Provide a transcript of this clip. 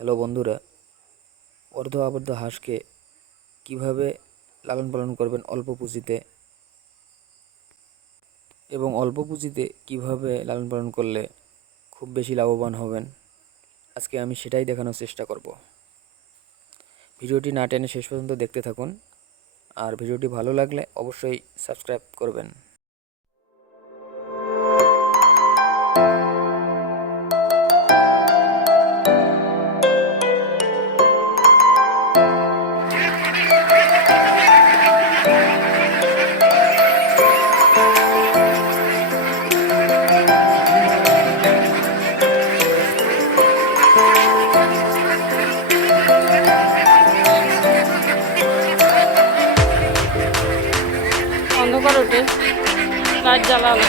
Hello বন্ধুরা, অর্ধ আবদ্ধ হাঁসকে কিভাবে লালন পালন করবেন অল্প পুঁজিতে এবং অল্প পুঁজিতে কিভাবে লালন পালন করলে খুব বেশি লাভবান হবেন, আজকে আমি সেটাই দেখানোর চেষ্টা করব। ভিডিওটি না টেনে শেষ পর্যন্ত দেখতে থাকুন, আর ভিডিওটি ভালো লাগলে অবশ্যই সাবস্ক্রাইব করবেন। অন্ধকার উঠে লাইট জ্বালানো।